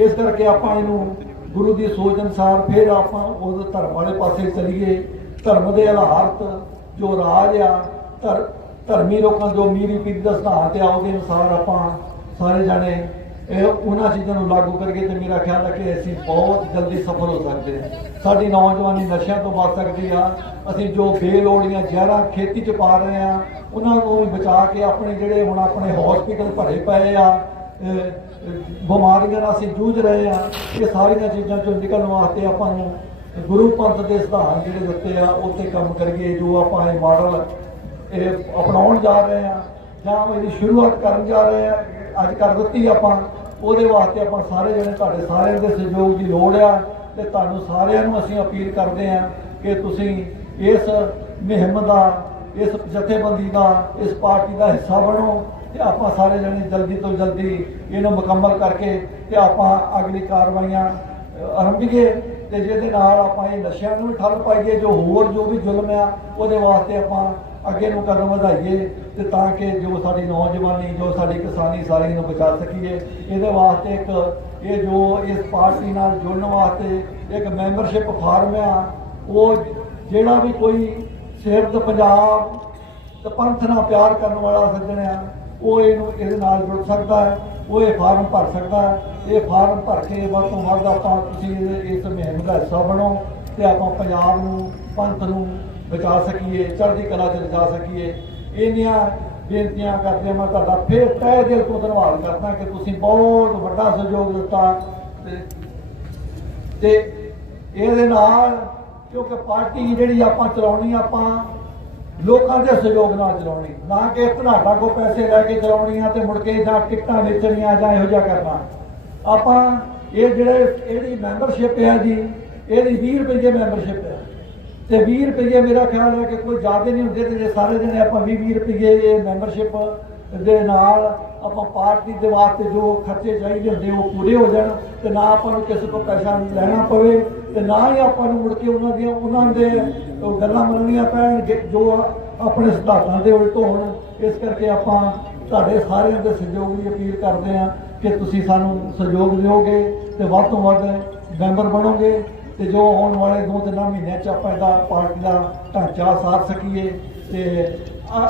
ਇਸ ਕਰਕੇ ਆਪਾਂ ਇਹਨੂੰ ਗੁਰੂ ਦੀ ਸੋਚ ਅਨੁਸਾਰ ਫਿਰ ਆਪਾਂ ਉਸ ਧਰਮ ਵਾਲੇ ਪਾਸੇ ਚਲੀਏ। ਧਰਮ ਦੇ ਆਧਾਰਤ ਜੋ ਰਾਜ ਆ, ਧਰ, ਧਰਮੀ ਲੋਕਾਂ ਜੋ ਮੀਰੀ ਪੀਰੀ ਦਾ ਸਿਧਾਂਤ ਆ, ਉਹਦੇ ਅਨੁਸਾਰ ਆਪਾਂ ਸਾਰੇ ਜਾਣੇ ਇਹ ਉਹਨਾਂ ਚੀਜ਼ਾਂ ਨੂੰ ਲਾਗੂ ਕਰਕੇ ਤੇ ਮੇਰਾ ਖਿਆਲ ਹੈ ਕਿ ਅਸੀਂ ਬਹੁਤ ਜਲਦੀ ਸਫਲ ਹੋ ਸਕਦੇ ਹਾਂ। ਸਾਡੀ ਨੌਜਵਾਨੀ ਨਸ਼ਿਆਂ ਤੋਂ ਬਚ ਸਕਦੀ ਆ। ਅਸੀਂ ਜੋ ਬੇਲੋੜੀਆਂ ਜ਼ਹਿਰਾਂ ਖੇਤੀ 'ਚ ਪਾ ਰਹੇ ਆ, ਉਹਨਾਂ ਨੂੰ ਬਚਾ ਕੇ ਆਪਣੇ ਜਿਹੜੇ ਹੁਣ ਆਪਣੇ ਹਸਪੀਟਲ ਭਰੇ ਪਏ ਆ ਬਿਮਾਰੀਆਂ ਨਾਲ ਅਸੀਂ ਜੂਝ ਰਹੇ ਆ ਇਹ ਸਾਰੀਆਂ ਚੀਜ਼ਾਂ ਚੋਂ ਨਿਕਲਣ ਵਾਸਤੇ ਆਪਾਂ ਨੂੰ ਗੁਰੂ ਪੰਥ ਦੇ ਸਿਧਾਂਤ ਜਿਹੜੇ ਦਿੱਤੇ ਆ ਉੱਤੇ ਕੰਮ ਕਰੀਏ, ਜੋ ਆਪਾਂ ਇਹ ਮਾਡਲ ਇਹ ਅਪਣਾਉਣ ਜਾ ਰਹੇ ਆ ਜਾਂ ਇਹਦੀ ਸ਼ੁਰੂਆਤ ਕਰਨ ਜਾ ਰਹੇ ਆ ਅੱਜ ਕਰ ਦਿੱਤੀ ਆਪਾਂ, ਉਹਦੇ ਵਾਸਤੇ ਆਪਾਂ ਸਾਰੇ ਜਣੇ ਤੁਹਾਡੇ ਸਾਰਿਆਂ ਦੇ ਸਹਿਯੋਗ ਦੀ ਲੋੜ ਆ, ਤੇ ਤੁਹਾਨੂੰ ਸਾਰਿਆਂ ਨੂੰ ਅਸੀਂ ਅਪੀਲ ਕਰਦੇ ਆ ਕਿ ਤੁਸੀਂ ਇਸ ਮੁਹਿੰਮ ਦਾ, ਇਸ ਜਥੇਬੰਦੀ ਦਾ, ਇਸ ਪਾਰਟੀ ਦਾ ਹਿੱਸਾ ਬਣੋ ਤੇ ਆਪਾਂ ਸਾਰੇ ਜਣੇ ਜਲਦੀ ਤੋਂ ਜਲਦੀ ਇਹਨੂੰ ਮੁਕੰਮਲ ਕਰਕੇ ਤੇ ਆਪਾਂ ਅਗਲੀ ਕਾਰਵਾਈਆਂ ਆਰੰਭੀਏ ਤੇ ਜਿਹਦੇ ਨਾਲ ਆਪਾਂ ਇਹ ਨਸ਼ਿਆਂ ਨੂੰ ਵੀ ਠੱਲ ਪਾਈਏ, ਜੋ ਹੋਰ ਜੋ ਵੀ ਜ਼ੁਲਮ ਆ, ਉਹਦੇ ਵਾਸਤੇ ਆਪਾਂ ਅੱਗੇ ਨੂੰ ਕਦਮ ਵਧਾਈਏ ਤੇ ਤਾਂ ਕਿ ਜੋ ਸਾਡੀ ਨੌਜਵਾਨੀ, ਜੋ ਸਾਡੀ ਕਿਸਾਨੀ ਸਾਰੀ ਨੂੰ ਬਚਾ ਸਕੀਏ। ਇਹਦੇ ਵਾਸਤੇ ਇੱਕ ਇਹ ਜੋ ਇਸ ਪਾਰਟੀ ਨਾਲ ਜੁੜਨ ਵਾਸਤੇ ਇੱਕ ਮੈਂਬਰਸ਼ਿਪ ਫਾਰਮ ਆ, ਉਹ ਜਿਹੜਾ ਵੀ ਕੋਈ ਸਿਰਫ ਪੰਜਾਬ ਤੇ ਪੰਥ ਨਾਲ ਪਿਆਰ ਕਰਨ ਵਾਲਾ ਸੱਜਣ ਆ ਉਹ ਇਹਨੂੰ ਇਹਦੇ ਨਾਲ ਜੁੜ ਸਕਦਾ ਹੈ, ਉਹ ਇਹ ਫਾਰਮ ਭਰ ਸਕਦਾ ਹੈ, ਇਹ ਫਾਰਮ ਭਰ ਕੇ ਵੱਧ ਤੋਂ ਵੱਧ ਆਪਾਂ ਤੁਸੀਂ ਇਹਦੇ- ਇਸ ਮੁਹਿੰਮ ਦਾ ਹਿੱਸਾ ਬਣੋ ਤੇ ਆਪਾਂ ਪੰਜਾਬ ਨੂੰ, ਪੰਥ ਨੂੰ ਬਚਾ ਸਕੀਏ, ਚੜ੍ਹਦੀ ਕਲਾ ਚ ਲਿਜਾ ਸਕੀਏ। ਇੰਨੀਆਂ ਬੇਨਤੀਆਂ ਕਰਦੇ ਮੈਂ ਤੁਹਾਡਾ ਫਿਰ ਤਹਿ ਦਿਲ ਤੋਂ ਧੰਨਵਾਦ ਕਰਦਾ ਕਿ ਤੁਸੀਂ ਬਹੁਤ ਵੱਡਾ ਸਹਿਯੋਗ ਦਿੱਤਾ ਤੇ ਤੇ ਇਹਦੇ ਨਾਲ ਕਿਉਂਕਿ ਪਾਰਟੀ ਜਿਹੜੀ ਆਪਾਂ ਚਲਾਉਣੀ ਆਪਾਂ ਲੋਕਾਂ ਦੇ ਸਹਿਯੋਗ ਨਾਲ ਚਲਾਉਣੀ, ਨਾ ਕਿ ਤੁਹਾਡਾ ਕੋ ਪੈਸੇ ਲੈ ਕੇ ਚਲਾਉਣੀ ਆ ਤੇ ਮੁੜ ਕੇ ਜਾਂ ਟਿਕਟਾਂ ਵੇਚਣੀਆਂ ਜਾਂ ਇਹੋ ਜਿਹਾ ਕਰਨਾ। ਆਪਾਂ ਇਹ ਜਿਹੜੇ, ਇਹਦੀ ਮੈਂਬਰਸ਼ਿਪ ਹੈ ਜੀ, ਇਹਦੀ 20 ਰੁਪਏ ਮੈਂਬਰਸ਼ਿਪ ਹੈ। ਤੇ 20 ਰੁਪਏ ਮੇਰਾ ਖਿਆਲ ਹੈ ਕਿ ਕੋਈ ਜ਼ਿਆਦਾ ਨਹੀਂ ਹੁੰਦੇ ਤੇ ਜੇ ਸਾਰੇ ਜਣੇ ਆਪਾਂ 20 20 ਰੁਪਏ ਇਹ ਮੈਂਬਰਸ਼ਿਪ ਦੇ ਨਾਲ ਆਪਾਂ ਪਾਰਟੀ ਦੇ ਵਾਸਤੇ ਜੋ ਖਰਚੇ ਚਾਹੀਦੇ ਹੁੰਦੇ ਉਹ ਪੂਰੇ ਹੋ ਜਾਣ ਤੇ ਨਾ ਆਪਾਂ ਨੂੰ ਕਿਸੇ ਕੋਲ ਪੈਸਾ ਲੈਣਾ ਪਵੇ ਤੇ ਨਾ ਹੀ ਆਪਾਂ ਨੂੰ ਮੁੜ ਕੇ ਉਹਨਾਂ ਦੀਆਂ, ਉਹਨਾਂ ਦੇ ਗੱਲਾਂ ਮੰਨਣੀਆਂ ਪੈਣ, ਜੇ- ਜੋ ਆਪਣੇ ਸਿਧਾਂਤਾਂ ਦੇ ਉਲਟ ਹੋਣ। ਇਸ ਕਰਕੇ ਆਪਾਂ ਤੁਹਾਡੇ ਸਾਰਿਆਂ ਦੇ ਸਹਿਯੋਗ ਦੀ ਅਪੀਲ ਕਰਦੇ ਹਾਂ ਕਿ ਤੁਸੀਂ ਸਾਨੂੰ ਸਹਿਯੋਗ ਦਿਓਗੇ ਤੇ ਵੱਧ ਤੋਂ ਵੱਧ ਮੈਂਬਰ ਬਣੋਗੇ ਤੇ ਜੋ ਆਉਣ ਵਾਲੇ ਦੋ ਤਿੰਨ ਮਹੀਨਿਆਂ ਚ ਆਪਾਂ ਇਹਦਾ ਪਾਰਟੀ ਦਾ ਢਾਂਚਾ ਸਾਧ ਸਕੀਏ ਤੇ ਆ